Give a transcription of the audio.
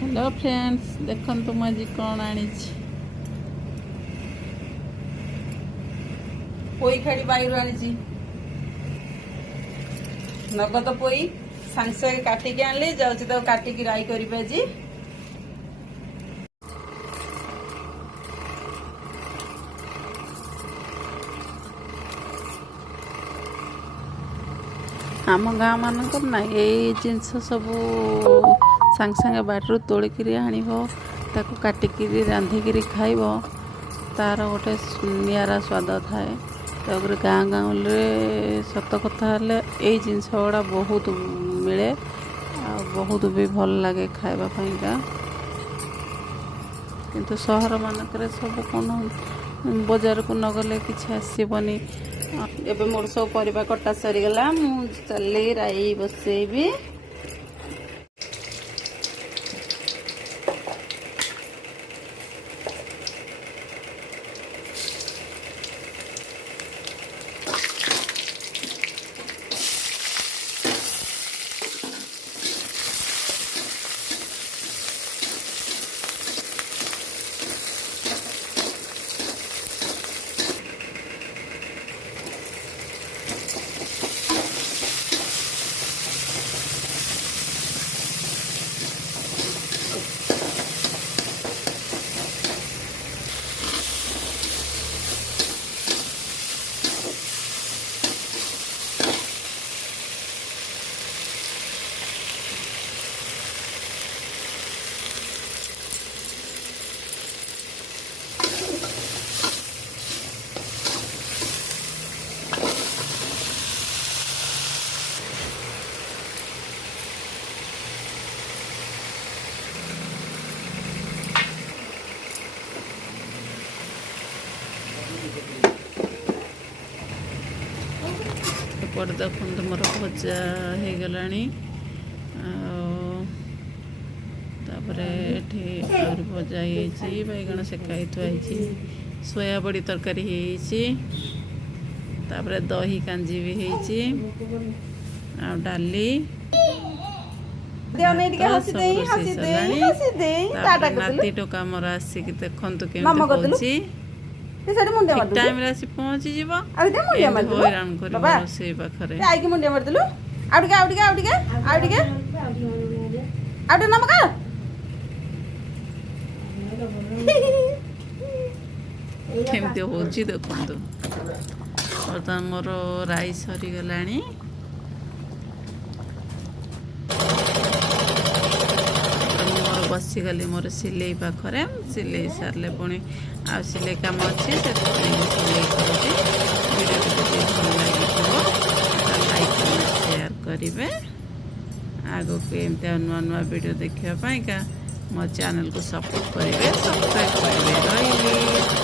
Hello friends देखो तुम आज कौन आनी पोई खाड़ी बाहर आनी नगद पोई सांगे सांगे काटिकी आनली जाऊँ तो काटिकी राई करी आज आम गाँ मानक ना यही जिनस सब सांगे सांगे बाटू तोलिक आको काटिकी रांधिकी खाइब तार गोटे निरा स्वाद थाए तापर गाँ गाँव सत कथा यही जिनस गुड़ा बहुत मिले बहुत भी भल लगे खावाईका किंतु सहर मानक सब कौन बजार को नगले किसी आसबनी एबे मोर सब परिबा कटा सरीगला मु चली राई बसेबी एपटे देखते मोर भजा हो गला भजा हो बैगण सेकाई थुआई सोया बड़ी तरकारी होपर दही कांजी भी डाली नाती टोका मोर आसिक देखु के टाइम आसी पहुँची हैरान कर रोसे पाखे केमती हूँ देखु बर्तमान मोर राई सरीगला बसीगली मोर सिले पाखे सिले सारे पुणी आ सिले कम अच्छे से सिले करुँगी वीडियो भल लगे लाइक शेयर करेंगे आगो एमती नुआ नुआ वीडियो देखापी मो चैनल को सपोर्ट करेंगे सब्सक्राइब करेंगे रही।